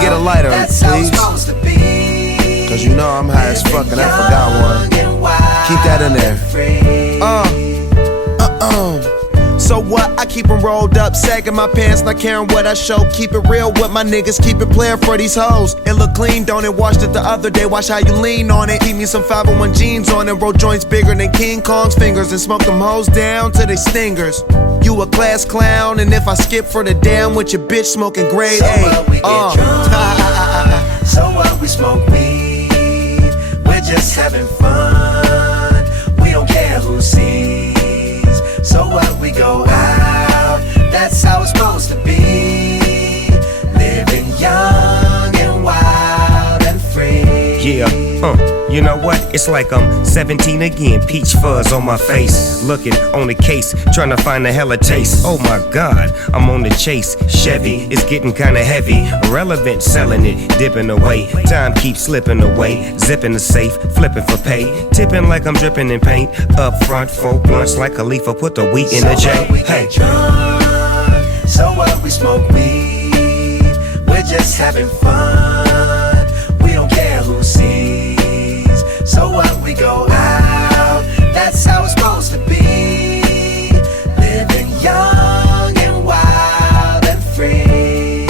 get a lighter, That's how it's please? supposed to be. Cause you know I'm high as fuck and I forgot one. Keep that in there. So what? I keep 'em rolled up, sagging my pants, not caring what I show. Keep it real with my niggas, keep it playing for these hoes. It look clean, don't it? Washed it the other day, watch how you lean on it. Keep me some 501 jeans on and roll joints bigger than King Kong's fingers and smoke them hoes down to they stingers. You a class clown, and if I skip for the damn with your bitch smoking grade So A. what, we get drunk. So what, we smoke weed. We're just having fun. We don't care who sees. So what, we go out. That's how it's supposed to be. Living young and wild and free. Yeah, you know what? It's like I'm 17 again, peach fuzz on my face. Looking on the case, trying to find a hella taste. Oh my god, I'm on the chase. Chevy is getting kinda heavy. Irrelevant, selling it, dipping away. Time keeps slipping away. Zipping the safe, flipping for pay. Tipping like I'm dripping in paint. Up front, 4 blunts like Khalifa, put the wheat in the J. So what, we get drunk. So what, we smoke weed. We're just having fun. We don't care who sees. So what, we go out. That's how it's supposed to be. Living young and wild and free.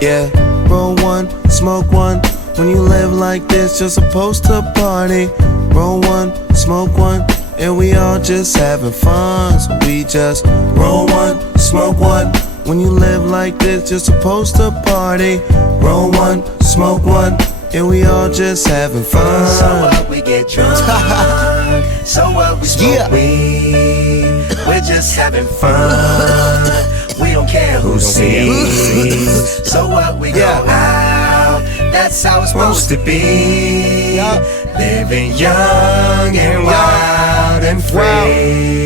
Yeah, roll one, smoke one. When you live like this, you're supposed to party. Roll one, smoke one, and we all just having fun. So we just roll one, smoke one. When you live like this, you're supposed to party. Roll one, smoke one, and we all just having fun. So what, we get drunk. So what, we smoke weed. We're just having fun. We don't care who sees. So what, we go out. That's how it's supposed to be. Living young and wild and free.